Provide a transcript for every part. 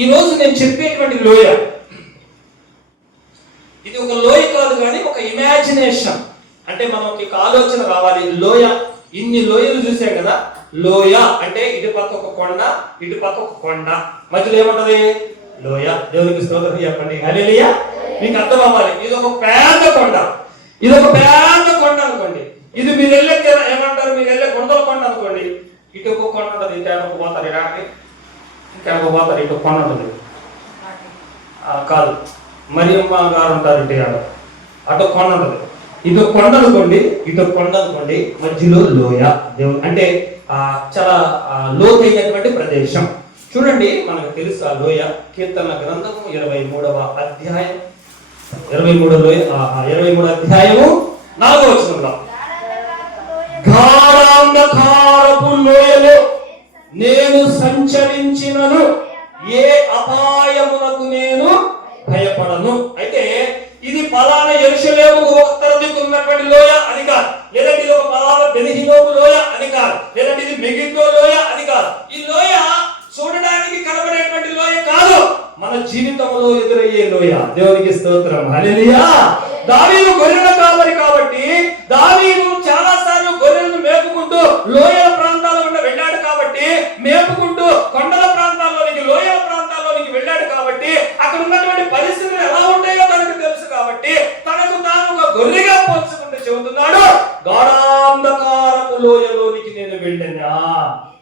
ఈరోజు నేను చెప్పేటువంటి లోయ, ఇది ఒక లోయ కాదు కానీ ఒక ఇమాజినేషన్. అంటే మనకి ఒక ఆలోచన రావాలి. లోయ, ఇన్ని లోయలు చూసాం కదా. లోయ అంటే ఇటు పక్క ఒక కొండ, ఇటు పక్క ఒక కొండ, మధ్యలో ఏముంటది? లోయ. దేవునికి స్తోత్రం చెప్పండి. హల్లెలూయా. మీకు అర్థం అవ్వాలి. ఇది ఒక పెద్ద కొండ, ఇది ఒక పెద్ద కొండ అనుకోండి. ఇది మీరు వెళ్ళే ఏమంటారు, మీరు వెళ్ళే కొండల కొండ అనుకోండి. ఇటు ఒక కొండ ఉంటుంది, ఇటు ఒక పోతారు, ఇలాంటి ఇంకా పోతారు, ఇటు కొండ ఉంటుంది కాదు, మరియమ్మ గారు ఉంటారు, ఇటు అటు కొండ ఉంటుంది. ఇటు కొండ అనుకోండి, ఇటు కొండ అనుకోండి, మధ్యలో లోయ. దేవుడు అంటే చాలా లోతైనటువంటి ప్రదేశం. చూడండి, మనకు తెలుసు ఆ లోయ. కీర్తన గ్రంథము 23వ అధ్యాయం, 23 అధ్యాయము 4వ వచనంలో, గాఢాంధకారపు లోయలో నేను సంచరించినను ఏ అపాయమునకు నేను భయపడను. అయితే ఇది పలానా యెరూషలేముకు ఉత్తర దిక్కు ఉన్నటువంటి లోయ అని కాదు, లేదంటే ఇది ఒక పలానా బెన్హినోము లోయ అని కాదు, లేదంటే ఇది మెగిద్దో లోయ అని కాదు. ఈ లోయ చూడడానికి కనబడేటువంటి లోయ కాదు, మన జీవితంలో ఎదురయ్యే లోయ. దేవునికి స్తోత్రం. హల్లెలూయా. దావీదు గొర్రెల కాపరి కాబట్టి దావీదు చాలా సార్లు గొర్రెలను మేపుకుంటూ లోయల ప్రాంతాల గుండా వెళ్ళాడు కాబట్టి, మేపుకుంటూ కొండల ప్రాంతాల్లోనికి, లోయల ప్రాంతాల్లోనికి వెళ్ళాడు కాబట్టి, అక్కడ ఉన్నటువంటి పరిస్థితులు ఎలా ఉంటాయో తనకు తెలుసు కాబట్టి, తనకు తాను ఒక గొర్రెగా పోల్చుకుంటూ చెబుతున్నాడు, గాఢాంధకారపు లోయలోనికి నేను వెళ్ళినా.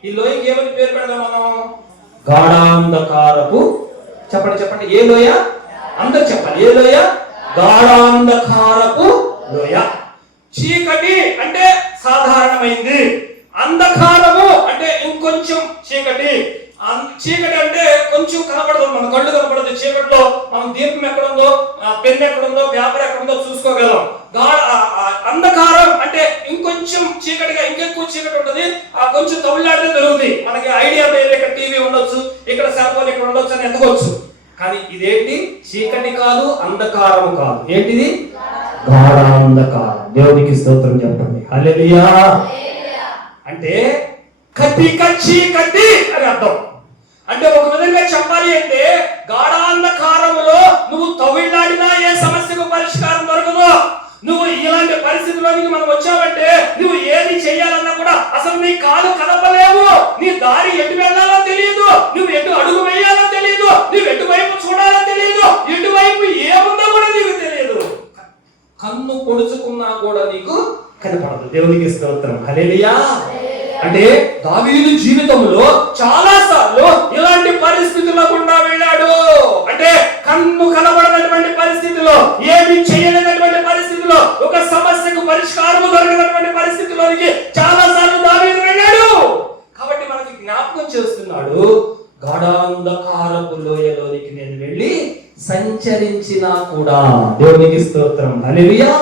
ఈ లోయకి ఏమని పేరు పెడదాం మనం? గాఢాంధకారపు. చెప్పండి, ఏ లోయ? అందరూ చెప్పాలి. ఏ లోయ? గాఢాంధకారపు లోయ. చీకటి అంటే సాధారణమైంది, అంధకారము అంటే ఇంకొంచెం చీకటి. చీకటి అంటే కొంచెం కనపడదు, మన కళ్ళు కనపడదు. చీకటిలో మనం దీపం ఎక్కడుందో, పెన్ ఎక్కడుందో, పేపర్ ఎక్కడుందో చూసుకోగలం. అంధకారం అంటే ఇంకొంచెం చీకటిగా, ఇంకెక్కువ చీకటి ఉంటుంది. కొంచెం తమిళనాడులో దొరుకుతుంది మనకి ఐడియా. ఇక్కడ టీవీ ఉండొచ్చు, ఇక్కడ సెల్ ఫోన్ ఇక్కడ ఉండొచ్చు అని ఎత్తవచ్చు. కానీ ఇదేంటి? చీకటి కాదు, అంధకారం కాదు. ఏంటిది? గాఢాంధకారం. దేవునికి స్తోత్రం చెప్పండి. హల్లెలూయా. అంటే కటిక చీకటి అని అర్థం. అంటే ఒక విధంగా చెప్పాలి అంటే, గాఢాంధకారములో నువ్వు తవిళ్ళాడినా ఏ సమస్యకు పరిష్కారం దొరకదు. నువ్వు ఇలాంటి పరిస్థితిలోనికి మనం వచ్చావంటే నువ్వు ఏది చేయాలన్నా కూడా అసలు నీ కాలు కదపలేవు, నీ దారి ఎటు వెళ్ళాలో తెలియదు, నువ్వు ఎటు అడుగు వేయాలో తెలియదు, నువ్వు ఎటువైపు చూడాలో తెలియదు, ఎటువైపు ఏముందో కూడా నీకు తెలియదు. కన్ను పొడుచుకున్నా కూడా నీకు కనపడదు. దేవునికి స్తోత్రం. హల్లెలూయా. అంటే దావీదు జీవితంలో చాలా సార్లు ఇలాంటి పరిస్థితుల్లో గుండా వెళ్ళాడు. అంటే కన్ను కనబడనటువంటి పరిస్థితిలో, ఏమి చేయలేనటువంటి పరిస్థితిలో, ఒక సమస్యకు పరిష్కారం దొరకనటువంటి పరిస్థితిలోనికి చాలా సార్లు దావీదు వెళ్ళాడు. కాబట్టి మనకి జ్ఞాపకం చేస్తున్నాడు, గాఢాంధకారపు లోయలోనికి నేను వెళ్ళి సంచరించినా కూడా. దేవునికి స్తోత్రం. హల్లెలూయా.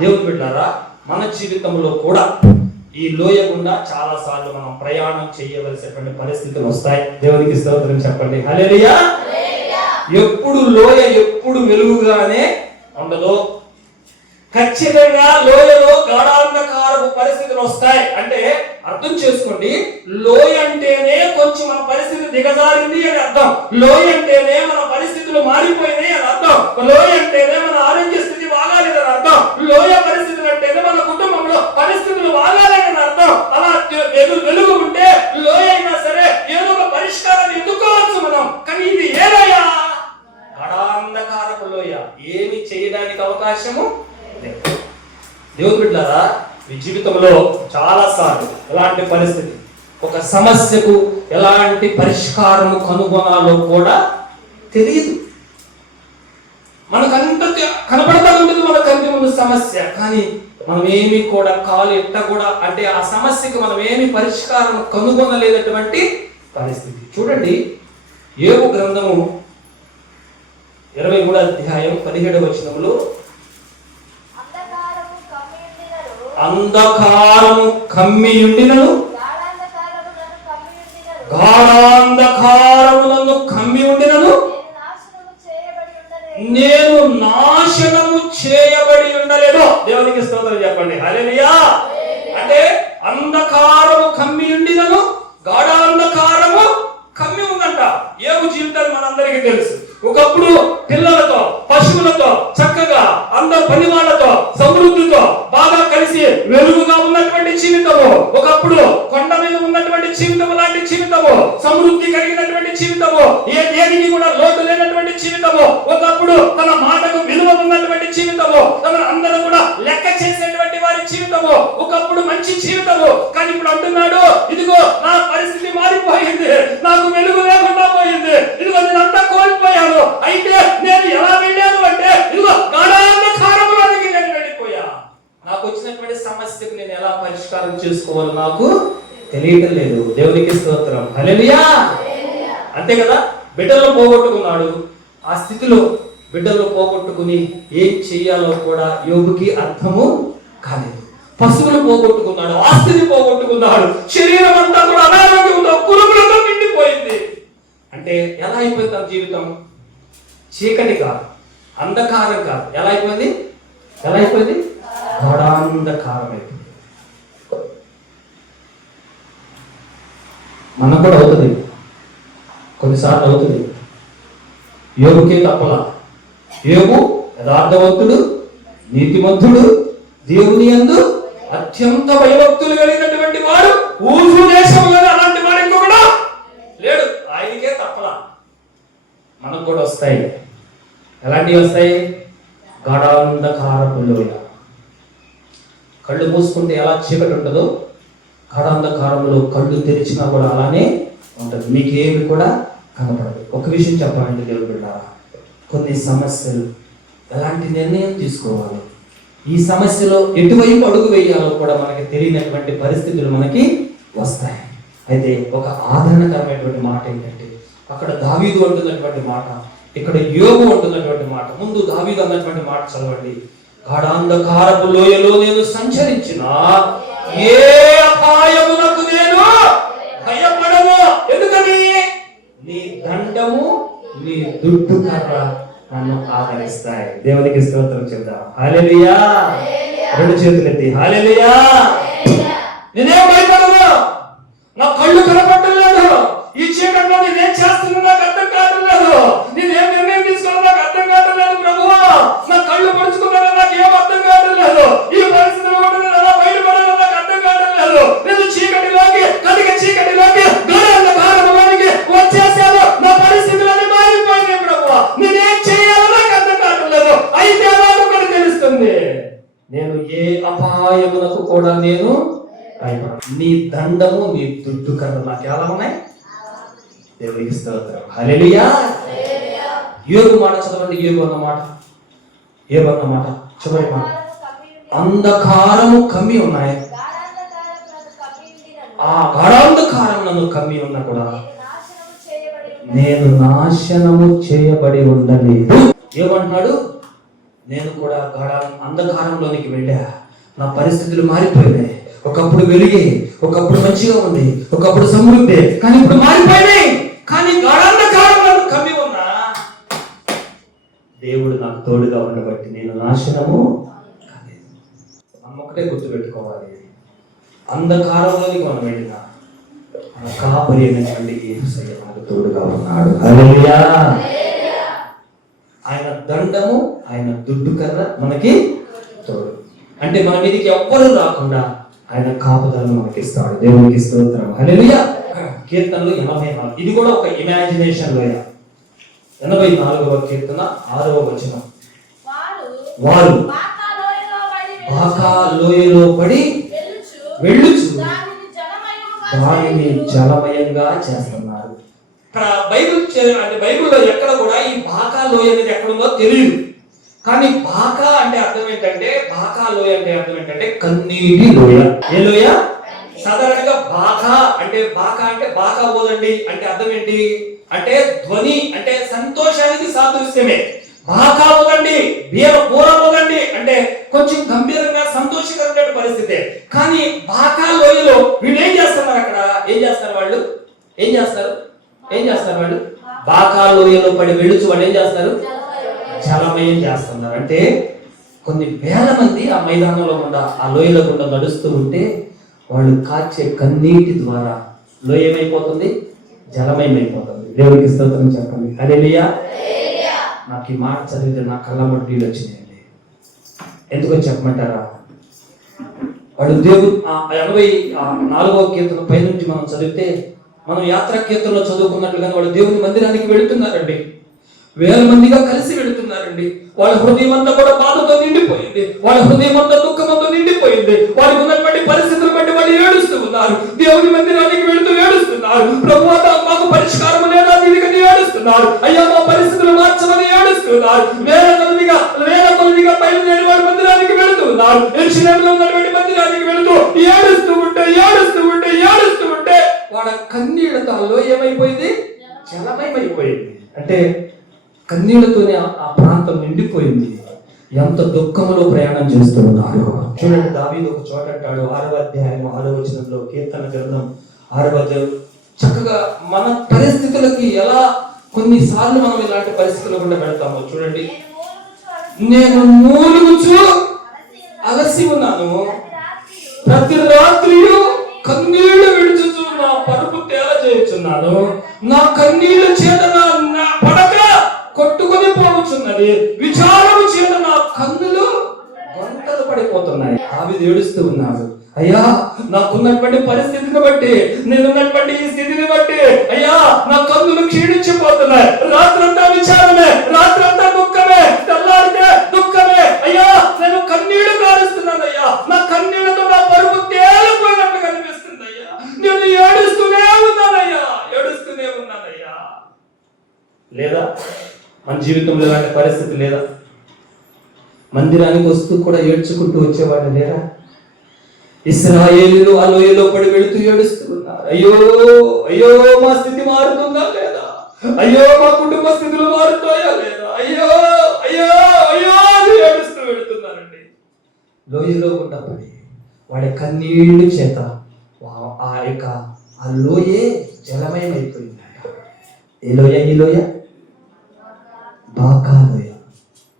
దేవుని బిడ్డలారా, మన జీవితంలో కూడా ఈ లోయ గుండా చాలా సార్లు మనం ప్రయాణం చేయవలసినటువంటి పరిస్థితులు వస్తాయి. దేవునికి స్తోత్రం చెప్పండి. హల్లెలూయా. ఎప్పుడు లోయ ఎప్పుడు వెలుగుగానే ఉండదు. ఖచ్చితంగా లోయలో గాఢాంధకారపు పరిస్థితులు వస్తాయి. అంటే అర్థం చేసుకోండి, లోయ అంటేనే కొంచెం మన పరిస్థితి దిగజారింది అని అర్థం. లోయ అంటేనే మన పరిస్థితులు మారిపోయినాయి అని అర్థం. లోయ అంటేనే మన ఆరోగ్య స్థితి బాగాలేదని అర్థం. లోయ పరిస్థితులు అంటేనే మన కుటుంబంలో పరిస్థితులు బాగాలేదని అర్థం. అలా వెలుగు ఉంటే లోయ అయినా సరే ఏదో ఒక పరిష్కారాన్ని ఎదుర్కోవచ్చు మనం. కానీ ఇది ఏ లోయ? గాఢాంధకారపు లోయ. ఏమి చేయడానికి అవకాశము లేదు. దేవుని బిడ్డలారా, మీ జీవితంలో చాలా సార్లు ఎలాంటి పరిస్థితి, ఒక సమస్యకు ఎలాంటి పరిష్కారము కనుగొనాలో కూడా తెలియదు. మనకంత కనపడతా ఉంటుంది మన కంటి ముందు సమస్య, కానీ మనం ఏమి కూడా కాలు ఎట్ట కూడా అంటే ఆ సమస్యకు మనం ఏమి పరిష్కారం కనుగొనలేనటువంటి పరిస్థితి. చూడండి, యోబు గ్రంథము 23వ అధ్యాయం 17వ వచనంలో, అంధకారము కమ్మియుండినను, గాఢాంధకారము నన్ను కమ్మి ఉండినను, నేను నాశనము చేయబడి ఉండలేదు. దేవునికి స్తోత్రం చెప్పండి. హల్లెలూయా. అంటే అంధకారము కమ్మి ఉండినను, గాఢాంధకారము కమ్మి ఉందంట. యోబు మనందరికీ తెలుసు. ఒకప్పుడు పిల్లలతో, పశువులతో, చక్కగా అందరు పని వాళ్ళతో, సమృద్ధితో బాగా కలిసి వెలుగుగా ఉన్నటువంటి జీవితము, ఒకప్పుడు కొండ మీద ఉన్నటువంటి జీవితము లాంటి జీవితము, సమృద్ధి కలిగినటువంటి జీవితము, దేనికి కూడా లోటు లేనటువంటి జీవితము, ఒకప్పుడు తన మాటకు విలువ ఉన్నటువంటి జీవితము, తన అందరూ కూడా లెక్క చేసేటువంటి వారి జీవితము, ఒకప్పుడు మంచి జీవితము. కానీ ఇప్పుడు అంటున్నాడు, ఇదిగో నా పరిస్థితి మారిపోయింది, నాకు వెలుగు లేకుండా పోయింది, ఇదిగో నేను అంతా కోల్పోయాను. అయితే నేను ఎలా వెళ్ళాను అంటే, ఇదిగో గాఢాంధకారములోనికి నేను వెళ్ళిపోయా. నాకు వచ్చినటువంటి సమస్యకు నేను ఎలా పరిష్కారం చేసుకోవాలో నాకు తెలియటం లేదు. దేవునికి స్తోత్రం, హల్లెలూయా. అంతే కదా, బిడ్డలను పోగొట్టుకున్నాడు. ఆ స్థితిలో బిడ్డలను పోగొట్టుకుని ఏం చెయ్యాలో కూడా యోబుకి అర్థము కాలేదు. పశువులు పోగొట్టుకున్నాడు, ఆస్తిని పోగొట్టుకున్నాడు, శరీరం అంతా కూడా అనారోగ్యంతో కురుపులతో నిండిపోయింది. అంటే ఎలా అయిపోయింది తన జీవితం? చీకటి కాదు, అంధకారం కాదు, ఎలా అయిపోయింది? గాఢాంధకారం అయిపోయింది. మనకు కూడా అవుతుంది, కొన్నిసార్లు అవుతుంది. యోబుకే తప్పలా. యోబు యథార్థవంతుడు, నీతిమంతుడు, దేవుని యందు అత్యంత భయభక్తులు కలిగినటువంటి వాడు. ఊరు దేశంలో అలాంటి వాడు ఇంకొకడు లేడు. ఆయనకే తప్పలా. మనకు కూడా వస్తాయి. ఎలాంటివి వస్తాయి? గాఢాంధకారపు లోయ. కళ్ళు మూసుకుంటే ఎలా చీకటి ఉంటుందో, గాఢాంధకారంలో కళ్ళు తెరిచినా కూడా అలానే ఉంటుంది. మీకేమి కూడా కనపడదు. ఒక విషయం చెప్పాలంటే దేవుడు బిడ్డలారా, కొన్ని సమస్యలు ఎలాంటి నిర్ణయం తీసుకోవాలి, ఈ సమస్యలో ఎటువైపు అడుగు వేయాలో కూడా మనకి తెలియనటువంటి పరిస్థితులు మనకి వస్తాయి. అయితే ఒక ఆదరణకరమైనటువంటి మాట ఏంటంటే, అక్కడ దావీదు అంటున్నటువంటి మాట, ఇక్కడ యోబు అంటున్నటువంటి మాట. ముందు దావీదు అన్నటువంటి మాట చదవండి. గాఢాంధకారపు లోయలో నేను సంచరించిన ఏ అపాయమునకు నేను భయపడను. ఎందుకని? నీ దండము, నీ దుడ్డు కర్ర నన్ను ఆదరిస్తాయి. దేవునికి స్తోత్రం చెప్దాం, హల్లెలూయా. రెండు చేతులు ఎత్తి హల్లెలూయా. నేనేం భయపడను, నా కళ్ళు కనపడలేదు, ఈ చీకట్లో నేనేం చేస్తున్నా నాకు అర్థం కావడం లేదు, నేనేం నిర్ణయం తీసుకోవాలో నాకు అర్థం కావడం లేదు ప్రభువా, నా కళ్ళు పడుచుకున్నానో నాకు ఏం అర్థం కావడం లేదు, ఈ పరిస్థితిలో ఉంటే ఎలా బయటపడాలో నాకు అర్థం కావడం లేదు, నేను చీకటిలోకి, కటిక చీకటిలోకి, గాఢాంధకారంలోకి వచ్చేసాను, నా పరిస్థితులన్నీ మారిపోయినాయి ప్రభువా, నేనేం చేయాలో నాకు అర్థం కావడం లేదు. అయితే నాకు కూడా తెలుస్తుంది, నేను ఏ అపాయములకు కూడా నేను నీ దండము, నీ దుడ్డు కర్ర నాకు ఎలా ఉన్నాయి. దేవునికి స్తోత్రం, హల్లెలూయా. యోబు మాట చదవండి. యోబు అన్నమాట చివరి మాట, అంధకారము కమ్మి ఉన్నాయి, ఆ గాఢాంధకారం నన్ను కమ్మి ఉన్నా కూడా నేను నాశనము చేయబడి ఉండలేదు. ఏమంటున్నాడు? నేను కూడా అంధకారంలోనికి వెళ్ళా, నా పరిస్థితులు మారిపోయినాయి. ఒకప్పుడు వెలిగే, ఒకప్పుడు మంచిగా ఉంది, ఒకప్పుడు సమృద్ధి, కానీ ఇప్పుడు మారిపోయినాయి. కానీ గాఢాంధకారంలో కమ్మి ఉన్నా దేవుడు నాకు తోడుగా ఉండబట్టి నేను నాశనము కాలేదు. అమ్మొక్కటే గుర్తుపెట్టుకోవాలి, అంధకారంలోనికి మనం వెళ్ళినా కాపరి అయినటువంటి యేసయ్య మనకు తోడుగా ఉన్నాడు. హల్లెలూయా. ఆయన దండము, ఆయన దుడ్డు కర్ర మనకి తోడు. అంటే మన మీదకి ఎవ్వరూ రాకుండా ఆయన కాపుదలను మనకి ఇస్తాడు. దేవునికి స్తోత్రం, హల్లెలూయా. కీర్తనలు 84. ఇది కూడా ఒక ఇమాజినేషన్ లోయ. 84వ కీర్తన 6వ వచనం. వారు బాకా లోయలో పడి వెళ్ళుచు దానిని జలమయంగా చేస్తున్నారు. బైబిల్లో ఎక్కడ కూడా ఈ బాకా లోయ అనేది ఎక్కడుందో తెలియదు. కానీ బాకా అంటే అర్థం ఏంటంటే, బాకా లోయ అంటే అర్థం ఏంటంటే కన్నీటి లోయ. ఏ లోయ? సాధారణంగా బాకా అంటే బాకా పోదండి అంటే అర్థం ఏంటి అంటే ధ్వని, అంటే సంతోషానికి సాదృశ్యమే. బాకా పోదండి, పూర పోదండి అంటే కొంచెం గంభీరంగా సంతోషకరమైన పరిస్థితి. కానీ బాకా లోయలో వీళ్ళు ఏం చేస్తున్నారు? అక్కడ ఏం చేస్తారు వాళ్ళు బాకా లోయలో పడి వెళ్ళుచు వాళ్ళు ఏం చేస్తారు? జలమయం చేస్తున్నారు. అంటే కొన్ని వేల మంది ఆ మైదానంలో గుండా, ఆ లోయలో గుండా నడుస్తూ ఉంటే వాళ్ళు కాచే కన్నీటి ద్వారా లోయ ఏమైపోతుంది? జలమయం అయిపోతుంది. దేవునికి స్తోత్రం చెప్పండి. హల్లెలూయా. నాకు ఈ మాట చదివితే నా కళ్ళమ్మటి నీళ్ళు వచ్చినాయండి. ఎందుకో చెప్పమంటారా? వాడు దేవుడు 84వ కీర్తన పైనుంచి మనం చదివితే, మనం యాత్రా కీర్తనలో చదువుకున్నట్లుగా వాడు దేవుని మందిరానికి వెళుతున్నారండి. వేల మందిగా కలిసి వెళుతున్నారండి. వాళ్ళ హృదయం అంతా కూడా బాధతో నిండిపోయింది. వాళ్ళ హృదయం అంతా దుఃఖంతో నిండిపోయింది. వారికి ఉన్నటువంటి పరిస్థితులు బట్టి వాళ్ళు ఏడుస్తూ ఉన్నారు. దేవుని మందిరానికి వెళుతూ ఏడుస్తున్నారు. ప్రభువా మాకు పరిష్కారం లేదా దీనికని ఏడుస్తున్నారు. అయ్యా మా పరిస్థితులు మార్చమని ఏడుస్తున్నారు. వేల కొలదిగా బయలుదేరి వారి మందిరానికి వెళుతూ ఉన్నారు. యెరూషలేములో ఉన్నటువంటి మందిరానికి వెళుతూ ఏడుస్తూ ఉంటే వాళ్ళ కన్నీళ్లతో ఏమైపోయింది? జలమయమైపోయింది. అంటే కన్నీళ్లతోనే ఆ ప్రాంతం నిండిపోయింది. ఎంత దుఃఖంలో ప్రయాణం చేస్తూ ఉన్నారు. చూడండి, దావీదు ఒక చోట అంటాడు, 6వ అధ్యాయం 6వ వచనంలో, కీర్తన గ్రంథం 6వ అధ్యాయం, చక్కగా మన పరిస్థితులకి ఎలా కొన్నిసార్లు మనం ఇలాంటి పరిస్థితులు కూడా పెడతాము. చూడండి, నేను మూలుగుచు అలసి ఉన్నాను, ప్రతి రాత్రి కన్నీళ్లు విడుచుచు నా పరుపు తేల చేయుచున్నాను, నా కన్నీళ్ల చేత నా పడక కొట్టుకొని పోవచ్చున్నది, విచారము చేత నా కన్నులు గంటలు పడిపోతున్నాయి. దావీదు ఏడుస్తూ ఉన్నాడు. అయ్యా నాకున్నటువంటి పరిస్థితిని బట్టి, నేనున్నటువంటి ఈ స్థితిని బట్టి అయ్యా నా కన్నులు క్షీణించిపోతున్నాయి. రాత్రంతా విచారమే, రాత్రంతా దుఃఖమే, తెల్లారితే దుఃఖమే. అయ్యా నేను కన్నీళ్లు కారుస్తున్నాను. అయ్యా నా కన్నీళ్లతో నా పరుపు తేలిపోయినట్టు కనిపిస్తుంది. అయ్యా నేను ఏడుస్తూనే ఉన్నానయ్యా. లేదా మన జీవితంలో ఇలాంటి పరిస్థితి లేదా? మందిరానికి వస్తూ కూడా ఏడ్చుకుంటూ వచ్చేవాడు లేరా? ఇశ్రాయేలీయులు ఆ లోయలో పడి వెళుతూ ఏడుస్తూ ఉన్నారు. అయ్యో అయ్యో మా స్థితి మారుతుందా లేదా? అయ్యో మా కుటుంబ స్థితులు మారుతాయా లేదా? అయ్యో అయ్యో అయ్యో అని ఏడుస్తూ వెళుతున్నారండి. లోయలో గుండా పడి వాడి కన్నీళ్లు చేత ఆ లోయే జలమయం అయిపోయింది. ఏ లోయ? ఈ లోయ బాకా లోయ,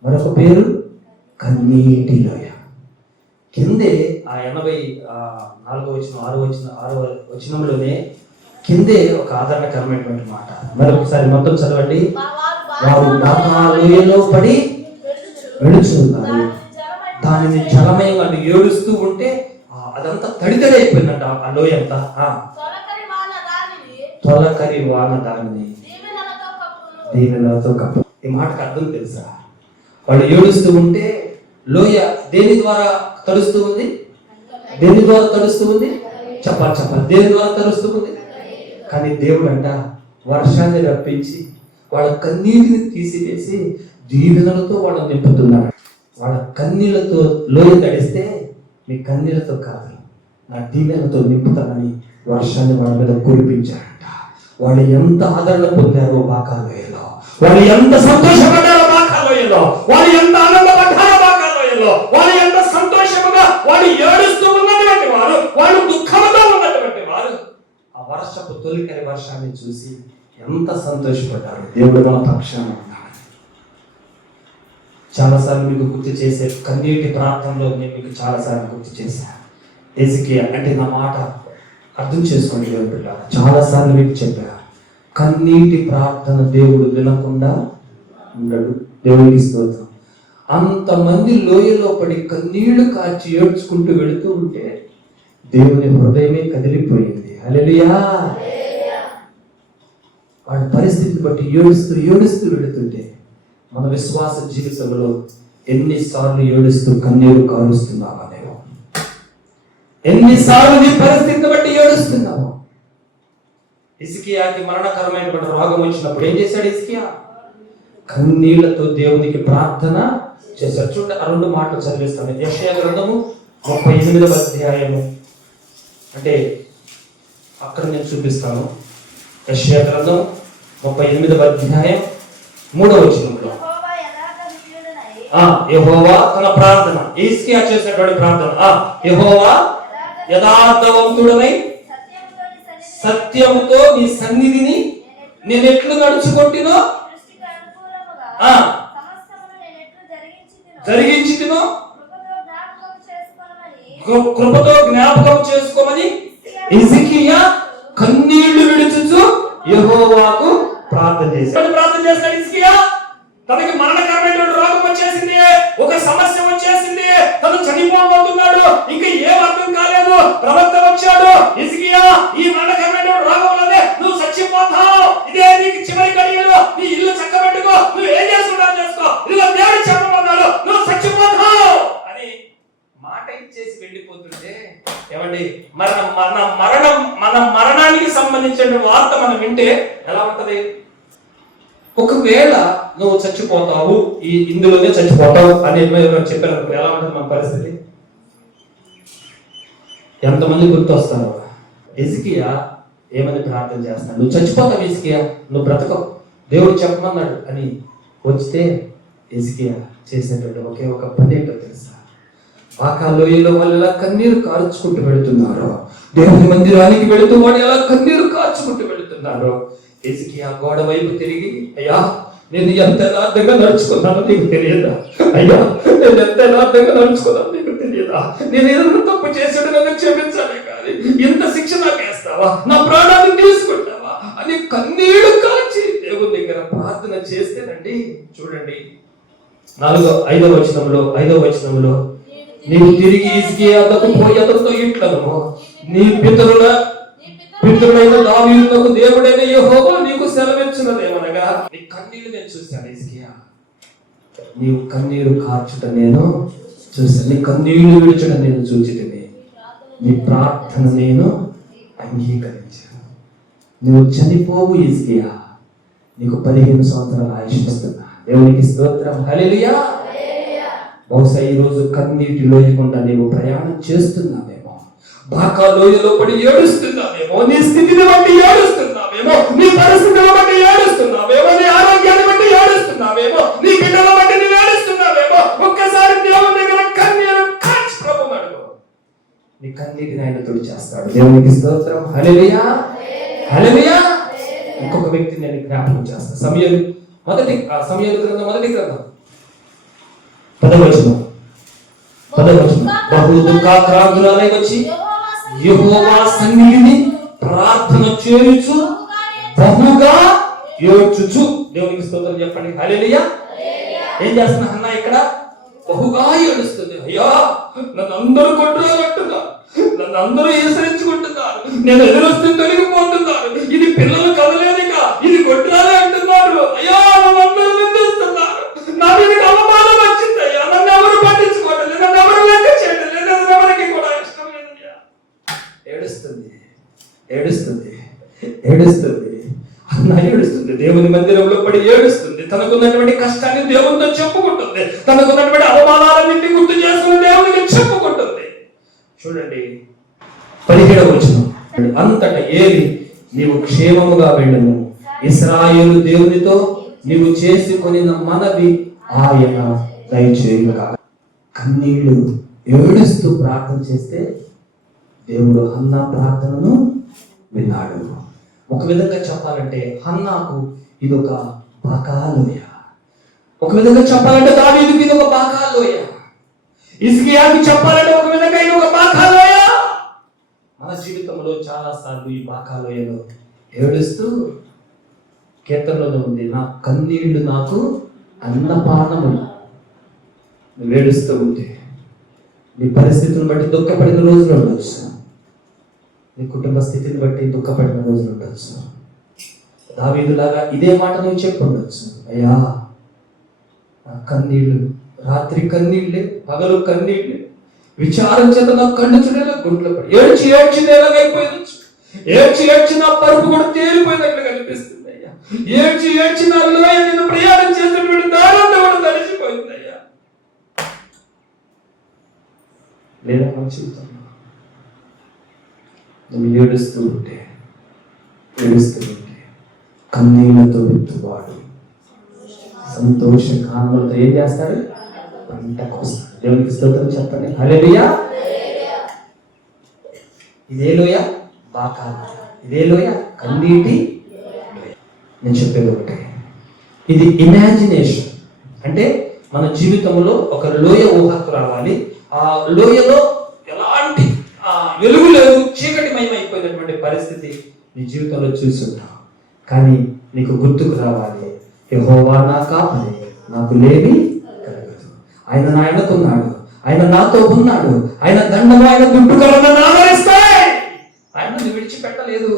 మరొక పేరు కన్నీటి లోయ. కిందే ఆ 84వ వచనం 6వ వచనంలోనే కిందే ఒక ఆదరణకరమైనటువంటి మాట. మరొకసారి మొత్తం చదవండి. వారు బాకా లోయలో పడి వెళుచున్నారు, దానిని జలమయం అని ఏడుస్తూ ఉంటే అదంతా తడితడి అయిపోయిందంట. ఆ లోయ అంతా తొలకరి వాన దానిని దీవెనలతో కప్పు. ఈ మాటకు అర్థం తెలుసా? వాళ్ళు ఏడుస్తూ ఉంటే లోయ దేని ద్వారా తడుస్తూ ఉంది? దేని ద్వారా తడుస్తూ ఉంది? చెప్పాలి. దేని ద్వారా తడుస్తూ ఉంది? కానీ దేవుడు అంట వర్షాన్ని రప్పించి వాళ్ళ కన్నీటిని తీసివేసి దీవెనలతో వాళ్ళని నింపుతున్నాడు. వాళ్ళ కన్నీళ్లతో లోయ తడిస్తే మీ కన్నీళ్లతో కాదు, నా దీవెనలతో నింపుతానని వర్షాన్ని వాళ్ళ మీద కురిపించాడంట. వాళ్ళు ఎంత ఆదరణ పొందారో బాకా లోయలో, వాళ్ళు ఎంత సంతోషపడ్డారో బాకా లోయలో, వాళ్ళు ఎంత ఆనందపడ్డారో బాకా లోయలో, వాళ్ళు ఎంత సంతోషముగా వాళ్ళు ఏడుస్తూ ఉన్నటువంటి వారు, వాళ్ళు దుఃఖంతో ఉన్నటువంటి వారు ఆ వర్షపు తొలికరి వర్షాన్ని చూసి ఎంత సంతోషపడ్డారు. దేవుడు మన పక్షాన ఉన్నాడు. చాలాసార్లు మీకు గుర్తు చేసే కన్నీటి ప్రాంతంలో నేను మీకు చాలాసార్లు గుర్తు చేశాను. హెజ్కియా అంటే నా మాట అర్థం చేసుకోండి దేవుడు బిడ్డ. చాలాసార్లు మీకు చెప్పా, కన్నీటి ప్రార్థన దేవుడు వినకుండా ఉండడు. దేవుడికి స్తోత్రం. అంతమంది లోయలో పడి కన్నీళ్లు కార్చి ఏడ్చుకుంటూ వెళుతూ ఉంటే దేవుని హృదయమే కదిలిపోయింది. హల్లెలూయా. వాడి పరిస్థితి బట్టి ఏడుస్తూ వెళుతుంటే మన విశ్వాస జీవితంలో ఎన్నిసార్లు ఏడుస్తూ కన్నీరు కారుస్తున్నావా? నేను ఎన్నిసార్లు నీ పరిస్థితిని బట్టి ఏడుస్తున్నావు? హిజ్కియాకి మరణకరమైనటువంటి రోగం వచ్చినప్పుడు ఏం చేశాడు హిజ్కియా? కన్నీళ్లతో దేవునికి ప్రార్థన చేశాడు. చూడండి, ఆ 2 మాటలు చదివిస్తాను. యెషయా గ్రంథము 38వ అధ్యాయము, అంటే అక్కడ నేను చూపిస్తాను. యెషయా గ్రంథం 38వ అధ్యాయం 3వ వచనంలో యెహోవా తన ప్రార్థన, హిజ్కియా చేసినటువంటి ప్రార్థన, యెహోవా యథార్థవంతుడనై సత్యముతో నీ సన్నిధిని నేను ఎట్లు నడుచుకుంటునో జరిగించితినో కృపతో జ్ఞాపకం చేసుకోమని హిజ్కియా కన్నీళ్లు విడుచుచు యెహోవాకు చేశాడు. ప్రార్థన చేస్తాడు హిజ్కియా. తనకి మరణకరమైనటువంటి రోగం వచ్చేసింది, ఒక సమస్య వచ్చేసింది, తను చనిపోబోతున్నాడు, ఇంకా ఏం అర్థం కాలేదు. ప్రవక్త వచ్చాడు, హిజ్కియా ఈ మరణకరమైనటువంటి రోగంలోనే నువ్వు చచ్చిపోతావు, ఇదే నీకు చివరి గడియలు, నీ ఇల్లు చక్కబెట్టుకో, నువ్వు ఏం చేసుకుంటావు చేసుకో, ఇదిగో దేవుడు చెప్పమన్నాడు, నువ్వు చచ్చిపోతావు అని మాట ఇచ్చేసి వెళ్ళిపోతుంటే ఏమండి మన మరణానికి సంబంధించిన వార్త మనం వింటే ఎలా ఉంటది? ఒకవేళ నువ్వు చచ్చిపోతావు, ఇందులోనే చచ్చిపోతావు అని చెప్పారు, ఎలా ఉంటుంది మన పరిస్థితి? ఎంతమంది గుర్తొస్తారు? హిజ్కియా ఏమని ప్రార్థన చేస్తాడు? నువ్వు చచ్చిపోతావు హిజ్కియా, నువ్వు బ్రతకవు, దేవుడు చెప్పమన్నాడు అని వస్తే హిజ్కియా చేసినటువంటి ఒకే ఒక పని ఏంటో తెలుసా? బాకా లోయలో వాళ్ళు ఎలా కన్నీరు కార్చుకుంటూ వెళుతున్నారు, దేవుని మందిరానికి వెళుతూ వాడు ఎలా కన్నీరు కార్చుకుంటూ వెళుతున్నారు. హిజ్కియా గోడ వైపు తిరిగి, అయ్యా నేను ఎంత యథార్థంగా నడుచుకున్నానో నీకు తెలియదా? అయ్యా నేను ఎంత యథార్థంగా నడుచుకున్నానో నీకు తెలియదా? నేను ఏదైనా తప్పు చేసాడు, నన్ను క్షమించాలి, కానీ ఇంత శిక్ష నాకు వేస్తావా, నా ప్రాణాన్ని తీసుకుంటావా అని కన్నీళ్లు కాచి దేవుని దగ్గర ప్రార్థన చేస్తేనండి, చూడండి 5వ వచనంలో నీవు తిరిగి హిజ్కియా వద్దకు పోయి అతనితో ఇట్లను, నీ పితరులైన దావీదునకు దేవుడైన యెహోవా నీకు సెలవిచ్చినదేమనగా, నీ కన్నీళ్లు నేను చూశాను హిజ్కియా, నీవు కన్నీరు కార్చుట నేను చూశాను, నీ కన్నీళ్లు విడిచడం నేను చూచితిని, నీ ప్రార్థన నేను అంగీకరించాను. నువ్వు చనిపోవు హిజ్కియా, నీకు 15 సంవత్సరాల ఆయుష్ ఇస్తున్నా. దేవునికి స్తోత్రం, హల్లెలూయా. బహుశా ఈ రోజు కన్నీటి లోయకుండా నీవు ప్రయాణం చేస్తున్నావేమో, బాకా లోయలో పడి ఏడుస్తున్నావేమో, నీ స్థితిని బట్టి ఏడుస్తున్నావేమో, నీ పరిస్థితిని బట్టి ఏడుస్తున్నావేమో, నీ ఆరోగ్యాన్ని బట్టి ఏడుస్తున్నావేమో, నీ బిడ్డల బట్టి నీవు ఏడుస్తున్నావేమో. ఒక్కసారి దేవుని దగ్గర కన్నీరు కాచి ప్రభువుని అడుగు, నీ కన్నీటిని ఆయన తుడిచేస్తాడు. దేవునికి స్తోత్రం, హల్లెలూయా, హల్లెలూయా. ఇంకొక వ్యక్తిని నేను జ్ఞాపకం చేస్తాను. సమూయేలు గ్రంథం మొదటి గ్రంథం 10వ వచనం, బహు దుఃఖాక్రాంతురాలై వచ్చి యెహోవా సన్నిధిని ప్రార్థన చేయుచు బహుగా ఏడ్చుచు. దేవునికి స్తోత్రం చెప్పండి, హల్లెలూయా. ఏం చేస్తున్నా హన్నా ఇక్కడ? బహుగా ఏడుస్తుంది. అయ్యా నన్ను అందరూ కొట్టుకుంటున్నారు, నన్ను అందరూ హెచ్చరించుకుంటున్నారు, నేను ఎదురొస్తుంది తొలగిపోతున్నారు, ఇది పిల్లలు కదలేదుక, ఇది కొట్టురాలే అంటున్నారు, అయ్యా నన్ను అందరూ నిందిస్తున్నారు, నా మీదకి అవమానం వచ్చింది అయ్యా, నన్ను ఎవరు పట్టించుకోవట్లేదు, నన్ను ఎవరు లెక్క చేయడం లేదు, నన్ను ఎవరికి కూడా ఇష్టం లేదయ్యా. ఏడుస్తుంది అన్న ఏడుస్తుంది, దేవుని మందిరంలో పడి ఏడుస్తుంది, తనకున్నటువంటి కష్టాన్ని దేవునితో చెప్పుకుంటుంది, తనకున్నటువంటి అవమానాలన్నింటి గుర్తు చేసుకుని దేవునికి చెప్పుకుంటుంది. చూడండి 17వ వచనం, అంతటా ఏలి నీవు క్షేమముగా వెళ్ళను, ఇశ్రాయేలు దేవునితో నీవు చేసుకొని మనవి ఆయన దయచేయుగా. కన్నీళ్లు ఏడుస్తూ ప్రార్థన చేస్తే దేవుడు హన్నా ప్రార్థనను విన్నాడు. ఒక విధంగా చెప్పాలంటే హన్నాకు ఇదొక బాకా లోయ, ఒక విధంగా చెప్పాలంటే దావీదుకి ఇదొక బాకా లోయ, హిజ్కియాకి చెప్పాలంటే ఒక విధంగా ఇది ఒక బాకా లోయ. మన జీవితంలో చాలా సార్లు ఈ బాకా లోయలో ఏడుస్తూ కీర్తనలో ఉంది, నా కన్నీళ్లు నాకు అన్నపానము. నువ్వు ఏడుస్తూ ఉంటే నీ పరిస్థితులను బట్టి దుఃఖపడిన రోజులు ఉండొచ్చు, నీ కుటుంబ స్థితిని బట్టి దుఃఖపడిన రోజులు ఉండొచ్చు. దావీదులాగా ఇదే మాట నువ్వు చెప్పి ఉండొచ్చు, అయ్యా నా కన్నీళ్లు, రాత్రి కన్నీళ్ళే, పగలు కన్నీళ్ళే, విచారం చేత నా కళ్ళు చూడేలా గుంట్లో పడి ఏడ్చి నేలగైపోయిందచ్చు, ఏడ్చి నా పరుపు కూడా తేలిపోయినట్లు కనిపిస్తుంది అయ్యా, ఏడ్చి నా లోయ నేను ప్రయాణం చేసినటువంటి దారంలో కూడా తడిసిపోయింది అయ్యా. లేదా మన జీవితంలో నువ్వు ఏడుస్తూ ఉంటే కన్నీళ్లతో విత్తువాడు సంతోష కానుకలతో ఏం చేస్తాడు? పంటకు వస్తాడు. దేవునికి స్తోత్రం చెప్పండి, హల్లెలూయా. ఇదే లోయ బాకా, ఇదే లోయ కన్నీటి లోయ. నేను చెప్పేది ఒకటే, ఇది ఇమాజినేషన్. అంటే మన జీవితంలో ఒక లోయ ఊహకు రావాలి, ఆ లోయలో ఎలాంటి వెలుగు లేదు, చీకటిమయమైపోయినటువంటి పరిస్థితి నీ జీవితంలో చూసి ఉంటావు. కానీ నీకు గుర్తుకు రావాలి, యెహోవా నా కాపరి, నాకు లేమి కలగదు. ఆయన నా వెనకున్నాడు, ఆయన నాతో ఉన్నాడు, ఆయన దండము ఆయన దుడ్డుగా నన్ను ఆదరిస్తాయి, ఆయన నన్ను విడిచిపెట్టలేదు.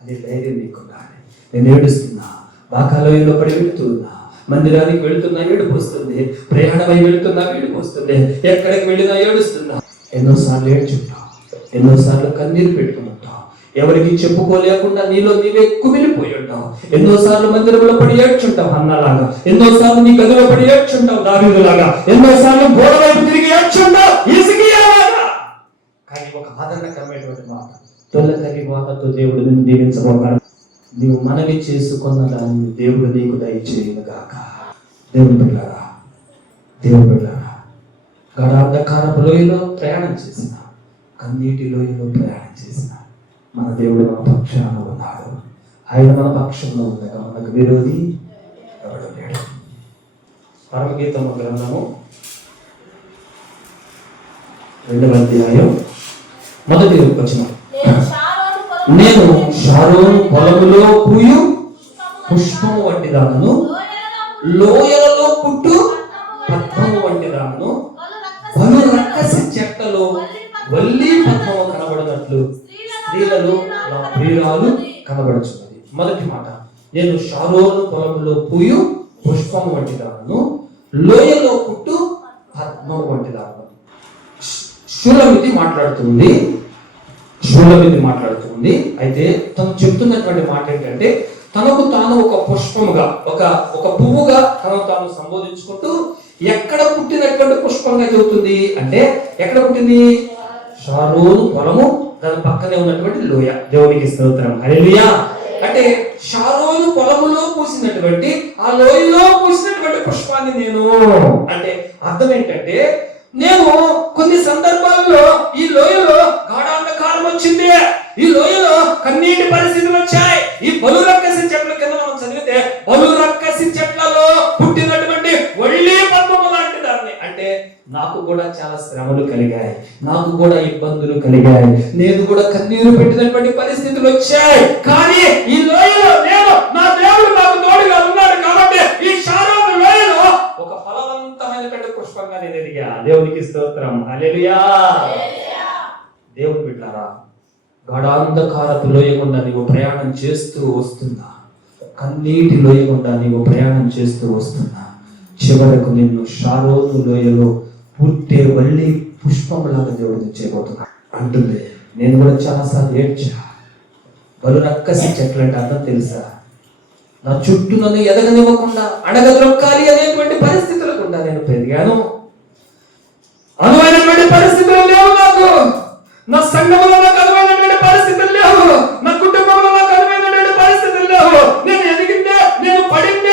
అది ధైర్యం నీకున్నాడు. నేను ఏడుస్తున్నా, బాకాలోయలో పడి వెళుతున్నా, మందిరానికి వెళుతున్నా ఏడుపు వస్తుంది, ప్రయాణమై వెళుతున్నా ఏడుపు వస్తుంది, ఎక్కడికి వెళ్ళినా ఏడుస్తున్నా. ఎన్నోసార్లు ఏడ్చుంటావు, ఎన్నోసార్లు కన్నీరు పెట్టుకుని ఉంటావు, ఎవరికి చెప్పుకోలేకుండా నీలో నీవే కుమిలిపోయి ఉంటావు. ఎన్నోసార్లు మందిరంలో పడి ఏడ్చుంటావు అన్నలాగా, ఎన్నోసార్లు నీ గదిలో పడి ఏడ్చుంటావు దావీదులాగా, ఎన్నోసార్లు గోడ వైపు తిరిగి ఏడ్చుంటావు హిజ్కియాలాగా. కానీ ఒక ఆదరణకరమైనటువంటి మాట, తొలకరి మాటతో దేవుడు నిన్ను దీవించబోతాడు. నీవు మనవి చేసుకున్న దాన్ని దేవుడు నీకు దయచేయును గాక. దేవుని బిడ్డలారా, దేవుని బిడ్డలారా, గాఢాంధకారపు లోయలో ప్రయాణం చేసిన, కన్నీటి లోయలో ప్రయాణం చేసిన మన దేవుడు మన పక్షాన ఉన్నాడు. ఆయన మన పక్షంలో ఉండగా మనకు విరోధి ఎవడు లేడు. పరమగీతము గ్రంథము 2వ అధ్యాయం 1వ వచనం. నేను షారోను పొలములో పూయు పుష్పము వంటి దానను, లోయలలో పుట్టు పద్మము వంటి దానను, పలు రక్కసి చెట్లలో వల్లి పద్మము కనబడినట్లు స్త్రీలలో నా ప్రియురాలు కనబడుచున్నది. మొదటి మాట, నేను షారోను పొలములో పూయు పుష్పము వంటి దానను, లోయలో పుట్టు పద్మము వంటి దానను. షూలమితి మాట్లాడుతుంది. అయితే తను చెప్తున్నటువంటి మాట ఏంటంటే, తనకు తాను ఒక పుష్పముగా, ఒక పువ్వుగా తనకు తాను సంబోధించుకుంటూ ఎక్కడ పుట్టినటువంటి పుష్పంగా చెబుతుంది అంటే, ఎక్కడ పుట్టింది? షారోను పొలము, దాని పక్కనే ఉన్నటువంటి లోయ. దేవునికి స్తోత్రం, హల్లెలూయా. అంటే షారోను పొలములో పూసినటువంటి, ఆ లోయలో పూసినటువంటి పుష్పాన్ని నేను అంటే అర్థం ఏంటంటే, నేను కొన్ని సందర్భాల్లో ఈ లోయలో గాఢాంధకారం వచ్చింది, ఈ లోయలో కన్నీటి పరిస్థితులు వచ్చాయి. ఈ బలు రక్కసి చెట్ల కింద మనం చదివితే, బలు రక్కసి చెట్లలో పుట్టినటువంటి వళ్ళీ పద్మము లాంటి దాన్ని. అంటే నాకు కూడా చాలా శ్రమలు కలిగాయి, నాకు కూడా ఇబ్బందులు కలిగాయి, నేను కూడా కన్నీరు పెట్టినటువంటి పరిస్థితులు వచ్చాయి. కానీ ఈ లోయలో నేను, నా దేవుడు నాకు తోడుగా ఉన్నాడు కాబట్టి ఈ షారోను లోయలో ఒక ఫలవంతమైనటువంటి పుష్పంగా నేను ఎదిగా. దేవునికి స్తోత్రం, హల్లెలూయా. దేవుని బిడ్డలారా, గాఢాంధకారపు లోయ గుండా నీవు ప్రయాణం చేస్తూ వస్తున్నా, కన్నీటి లోయ గుండా నీవు ప్రయాణం చేస్తూ వస్తున్నా, చివరకు నిన్ను షారోను లోయలో పుట్టే వల్లి పుష్పంలాగా దేవుడు చేయబోతున్నా అంటుంది. నేను కూడా చాలాసార్లు ఏడ్చా. బలు రక్కసి చెట్లు అంటే అర్థం తెలుసా? నా చుట్టూ నన్ను ఎదగనివ్వకుండా, అడగద్రొక్కాలి అనేటువంటి పరిస్థితులు కూడా నేను పెరిగాను. అనువైనటువంటి పరిస్థితులు లేవు నాకు, నా సంఘంలో నాకు అనువైనటువంటి పరిస్థితులు లేవు, నా కుటుంబంలో నాకు అనువైనటువంటి పరిస్థితులు లేవు. నేను ఎదిగితే, నేను పడితే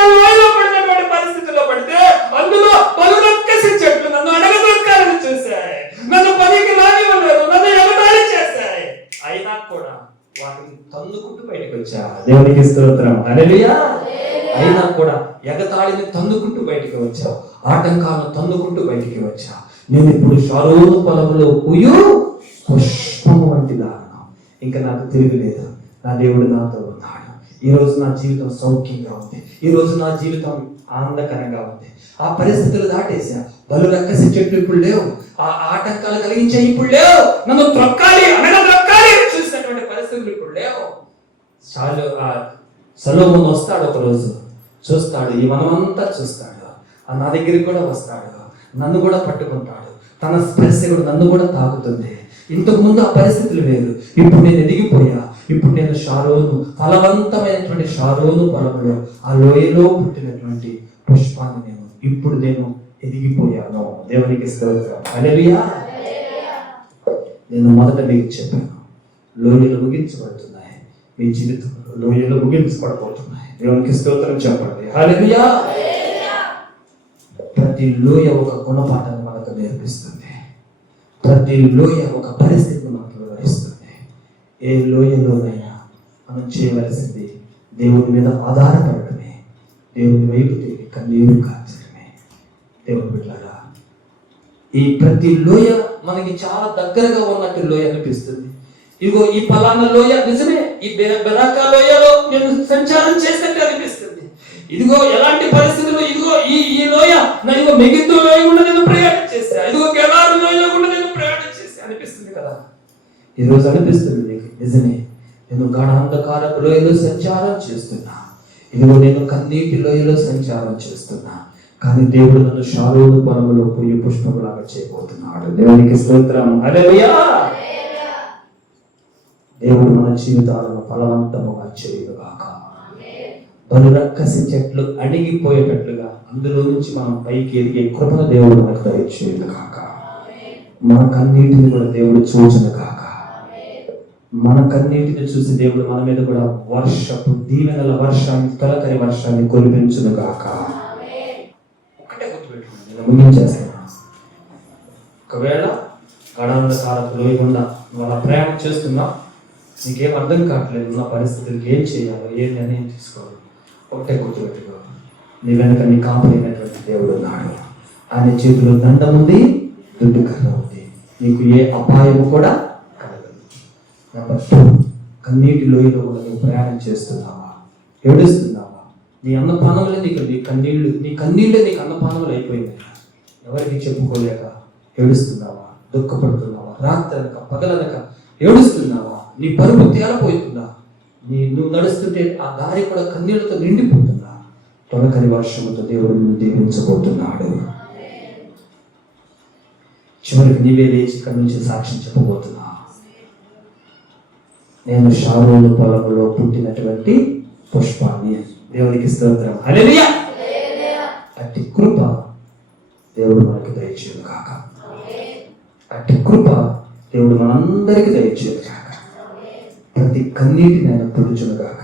పడినటువంటి పరిస్థితుల్లో పడితే, అందులో బలు రక్కసి చెట్లు నన్ను అడగద్రొక్కాలని చూశాయి, నన్ను పనికి రానివ్వలేదు, నన్ను ఎగతాళి చేశాయి. అయినా కూడా వాటిని తన్నుకుంటూ బయటకు వచ్చా. దేవునికి స్తోత్రం, హల్లెలూయా. అయినా కూడా ఎగతాళిని తన్నుకుంటూ బయటికి వచ్చావు, ఆటంకాలను తన్నుకుంటూ బయటికి వచ్చా. నేను ఇప్పుడు షారోను పొలములో పూయు పుష్పము వంటి దానం. ఇంకా నాకు తిరుగులేదు, నా దేవుడు నాతో ఉన్నాడు. ఈ రోజు నా జీవితం సౌఖ్యంగా ఉంది, ఈ రోజు నా జీవితం ఆనందకరంగా ఉంది. ఆ పరిస్థితులు దాటేసా. బలు రక్కసి చెట్లు ఇప్పుడు లేవు, ఆ ఆటంకాలు కలిగించే ఇప్పుడు లేవు, నన్ను త్రొక్కాలి, అనగద్రొక్కాలి చూసినటువంటి పరిస్థితులు ఇప్పుడు లేవు. సొలొమోను వస్తాడు, ఒక రోజు చూస్తాడు, ఈ వనమంతా చూస్తాడు, నా దగ్గరికి కూడా వస్తాడు, నన్ను కూడా పట్టుకుంటాడు, తన స్పర్శ కూడా నన్ను కూడా తాకుతుంది. ఇంతకు ముందు ఆ పరిస్థితులు వేరు, ఇప్పుడు నేను ఎదిగిపోయా. ఇప్పుడు నేను షారోను, ఫలవంతమైనటువంటి షారోను పొలంలో, ఆ లోయలో పుట్టినటువంటి పుష్పాన్ని ఇప్పుడు నేను ఎదిగిపోయాను. దేవునికి స్తోత్రం, హల్లెలూయా. నేను మొదట మీకు చెప్పాను, లోయలు ముగించబడుతున్నాయి, మీ జీవితంలో లోయలు ముగించబడబోతున్నాయి. దేవునికి స్తోత్రం చెప్పండి, హల్లెలూయా. ప్రతి లోయ ఒక గుణపాఠాన్ని మనకు నేర్పిస్తుంది, ప్రతి లోయ ఒక పరిస్థితిని మనకు వివరిస్తుంది. ఏ లోయలోనైనా మనం చేయవలసింది దేవుని మీద ఆధారపడటమే, దేవుని వైపు తిరిగి కన్నీరు కార్చడమే. దేవుని బిడ్డలారా, ఈ ప్రతి లోయ మనకి చాలా దగ్గరగా ఉన్నట్టు లోయ అనిపిస్తుంది. ఇదిగో ఈ పలానా లోయ నిజమే, ఈ బెరాకా లోయలో నేను సంచారం చేసినట్టు అనిపిస్తుంది. ఇదిగో ఎలాంటి పరిస్థితులు, ఇదిగో ఈ లోయ ఇదిగో మిగిలిన లోయ కూడా నేను ప్రయాణం చేశా, ఇదిగో గెరారు లోయలో కూడా నేను ప్రయాణం చేశా అనిపిస్తుంది కదా. ఈరోజు అనిపిస్తుంది నీకు, నిజమే, నేను గాఢాంధకారపు లోయలో సంచారం చేస్తున్నా, ఇదిగో నేను కన్నీటి లోయలో సంచారం చేస్తున్నా, కానీ దేవుడు నన్ను షారోను పొలంలో పోయి పుష్పములాగా చేయబోతున్నాడు. దేవునికి స్తోత్రం, హల్లెలూయా. దేవుడు మన జీవితాలను ఫలవంతముగా చేయుగాక. బలురక్కసి చెట్లు అణిగిపోయేటట్లుగా అందులో నుంచి మనం పైకి ఎదిగే కృపను దేవుడు మనకు దయచేయుగాక. మన కన్నీటిని కూడా దేవుడు చూచును గాక. మన కన్నీటిని చూసి దేవుడు మన మీద కూడా వర్షపు దీవెనల వర్షాన్ని, తొలకరి వర్షాన్ని కురిపించును గాక. ఒకటే గుర్తుపెట్టుకోండి, నేను ముగించేస్తాను. ఒకవేళ గాఢాంధకారపు లోయ గుండా నువ్వు అలా ప్రయాణం చేస్తున్నా, నీకేం అర్థం కావట్లేదు, ఉన్న పరిస్థితులకి ఏం చేయాలో, ఏం నిర్ణయం తీసుకోవాలి, ఒకటే గుర్తుపెట్టుకో, నీ వెనక నీ కాపాడినటువంటి దేవుడు ఉన్నాడు. ఆయన చేతిలో దండం ఉంది, దుడ్డు కర్ర ఉంది, నీకు ఏ అపాయము కూడా కలగదు. నెంబర్ 2, కన్నీటి లోయలో కూడా నువ్వు ప్రయాణం చేస్తున్నావా, ఏడుస్తున్నావా? నీ అన్నపానములే నీ కన్నీళ్ళే నీకు అన్నపానములు అయిపోయింది. ఎవరికి చెప్పుకోలేక ఏడుస్తున్నావా, దుఃఖపడుతున్నావా, రాత్రనక పగలనక ఏడుస్తున్నావా? నీ పరుపు తేలపోతుందా? నువ్వు నడుస్తుంటే ఆ దారి కూడా కన్నీళ్లతో నిండిపోతుందా? తొలకరి వర్షముతో దేవుడు నిన్ను దీవించబోతున్నాడు. చివరికి నీవే లేచి ఇక్కడి నుంచి సాక్ష్యం చెప్పబోతున్నా, నేను షారోను పొలంలో పుట్టినటువంటి పుష్పాన్ని. దేవునికి స్తోత్రం, హల్లెలూయా. అట్టి కృప దేవుడు మనకి దయచేయను కాక. అట్టి కృప దేవుడు మనందరికీ దయచేయను కాక. ప్రతి కన్నీటిని ఆయన తుడుచును గాక.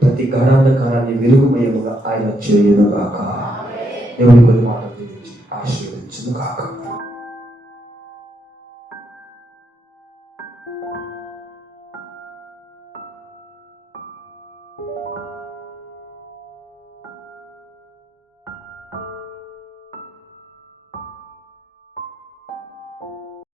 ప్రతి గాఢాంధకారాన్ని వెలుగుమయముగా ఆయన చేయును గాక. దేవుని కొన్ని మాటలు ఆశీర్వదించును గాక.